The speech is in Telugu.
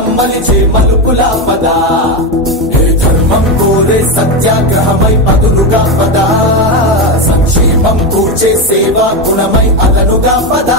కాలం మలిచే మలుపుల పద హే ధర్మం కోరే సత్యాగ్రహమై పదులుగా పద సంక్షేమం కూర్చే సేవా గుణమై అదనుగా పద